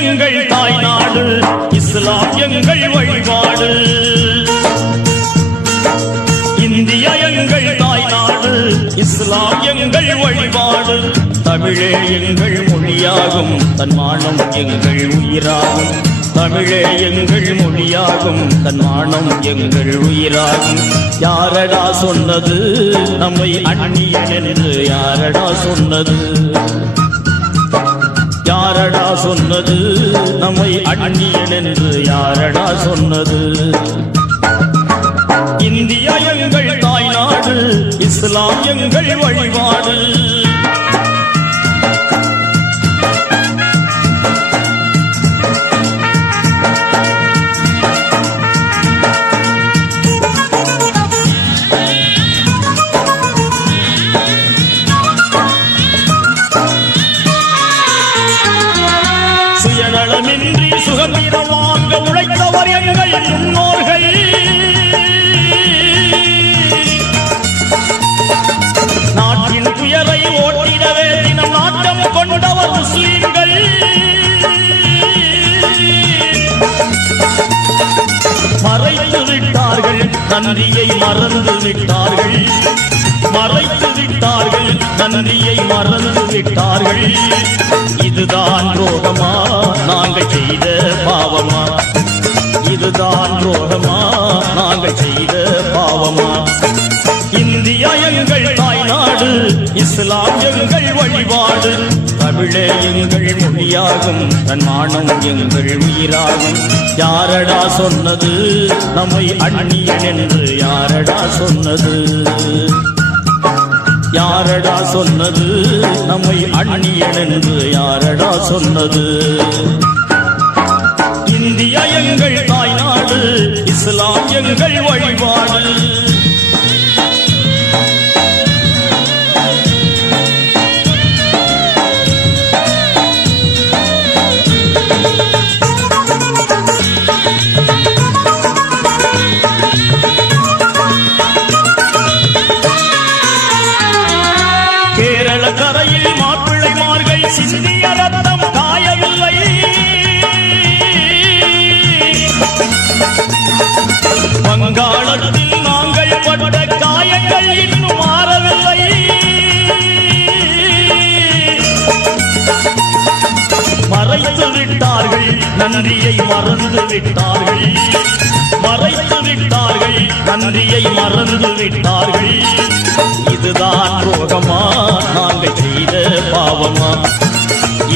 எங்கள் தாய்நாடு, இஸ்லாம் எங்கள் வழிபாடு. இந்தியா எங்கள் தாய்நாடு, இஸ்லாம் எங்கள் வழிபாடு. தமிழே எங்கள் மொழியாகும், தன்மானம் எங்கள் உயிராகும். தமிழே எங்கள் மொழியாகும், தன்மானம் எங்கள் உயிராகும். யாரடா சொன்னது நம்மை அந்நியன் என்று? யாரடா சொன்னது? யாரடா சொன்னது நம்மை அந்நியன் என்று? யாரடா சொன்னது? இந்தியா எங்கள் தாய்நாடு, இஸ்லாம் எங்கள் வழிபாடு. சுயநலமின்றி சுதந்திரம் வாங்க உழைத்தவர் எங்கள் முன்னோர்கள். நாட்டின் துயரை ஓட்டிடவே தினம் நாட்டம் கொண்டவர் முஸ்லிம்கள். மறைத்து விட்டார்கள், நன்றியை மறந்து விட்டார்கள். மறைத்து விட்டார்கள், நன்றியை மறந்து விட்டார்கள். இதுதான் துரோகமா நாங்கள் செய்த பாவமா? இதுதான் துரோகமா நாங்கள் செய்த பாவமா? இந்தியா எங்கள் தாய்நாடு, இஸ்லாம் எங்கள் வழிபாடு. தமிழே எங்கள் மொழியாகும், தன்மானம் எங்கள் உயிராகும். யாரடா சொன்னது நம்மை அந்நியன் என்று? யாரடா சொன்னது? யாரடா சொன்னது நம்மை அந்நியன் என்று? யாரடா சொன்னது? இந்தியா எங்கள் தாய்நாடு, இஸ்லாம் எங்கள் வழிபாடு. கரையில் மாப்பிள்ளைமார்கள் சிந்திய ரத்தம் காயவில்லை. வங்காளத்தில் நாங்கள் பட்ட காயங்கள் இன்னும் மாறவில்லை. மறைத்து விட்டார்கள், நன்றியை மறந்து விட்டார்கள். மறைத்து விட்டார்கள், நன்றியை மறந்து விட்டார்கள். இதுதான் துரோகமா நாங்கள் செய்த பாவமா?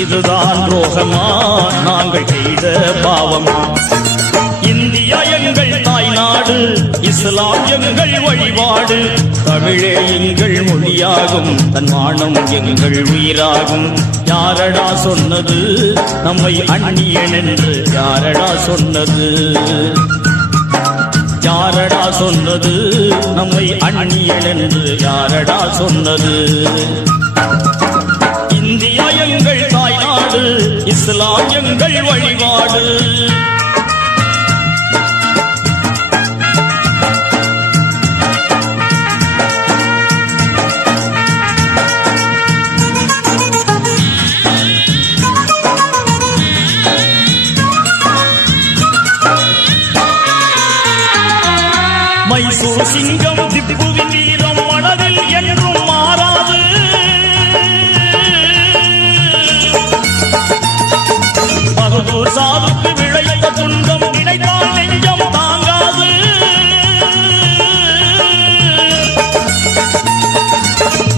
இதுதான் துரோகமா நாங்கள் செய்த பாவமா? இந்தியா எங்கள் தாய்நாடு, இஸ்லாம் எங்கள் வழிபாடு. தமிழே எங்கள் மொழியாகும், தன்மானம் எங்கள் உயிராகும். யாரடா சொன்னது நம்மை அந்நியன் என்று? யாரடா சொன்னது? யாரடா சொன்னது நம்மை அந்நியன் என்று? யாரடா சொன்னது? இந்தியா எங்கள் தாய்நாடு, இஸ்லாம் எங்கள் வழிபாடு. மைசூர் சிங்கம் திப்புவின் வீரம் மனதில் என்றும் மாறாது. பகதூர் சாவுக்கு விளைத்த துன்பம் நினைத்தால் நெஞ்சம் தாங்காது.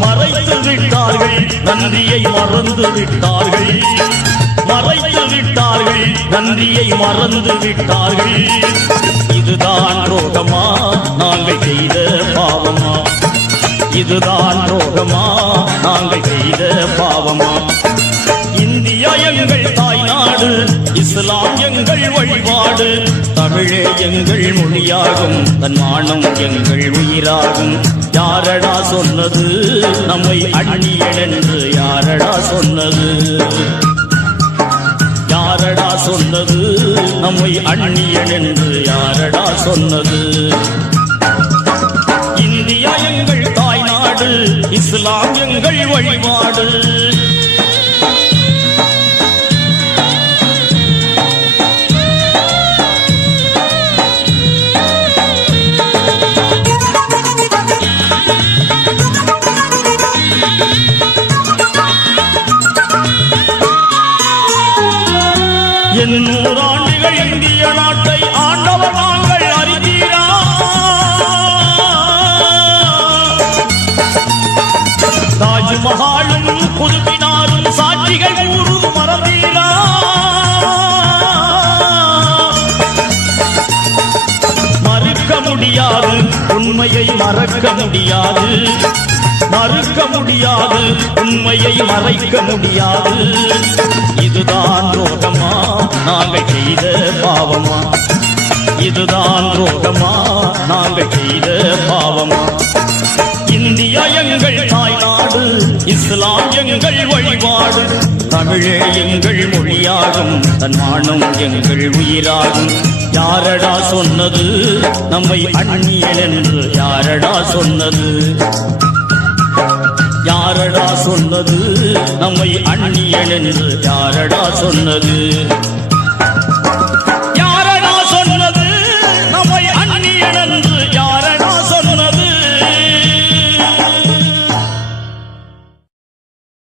மறைத்து விட்டார்கள், நன்றியை மறந்து விட்டார்கள். மறைத்து விட்டார்கள், நன்றியை மறந்து விட்டார்கள். இதுதான் துரோகமா நாங்கள் செய்த பாவமா? இதுதான் துரோகமா நாங்கள் செய்த பாவமா? இந்தியா எங்கள் தாய்நாடு, இஸ்லாம் எங்கள் வழிபாடு. தமிழே எங்கள் மொழியாகும், தன்மானம் எங்கள் உயிராகும். யாரடா சொன்னது நம்மை அந்நியன் என்று? யாரடா சொன்னது? யாரடா சொன்னது நம்மை அந்நியன் என்று? யாரடா சொன்னது? இந்தியா எங்கள் தாய்நாடு, இஸ்லாம் எங்கள் வழிபாடு. உண்மையை மறக்க முடியாது, மறுக்க முடியாது, உண்மையை மறைக்க முடியாது. இதுதான் துரோகமா நாங்கள் செய்த பாவமா? இதுதான் துரோகமா நாங்கள் செய்த பாவமா? இந்தியா எங்கள் தாய்நாடு, இஸ்லாம் எங்கள் வழிபாடு, தமிழே எங்கள் மொழியாகும், தன்மானம் எங்கள் உயிராகும். யாரடா சொன்னது நம்மை அந்நியன் என்று? யாரடா சொன்னது? யாரடா சொன்னது நம்மை அந்நியன் என்று? யாரடா சொன்னது?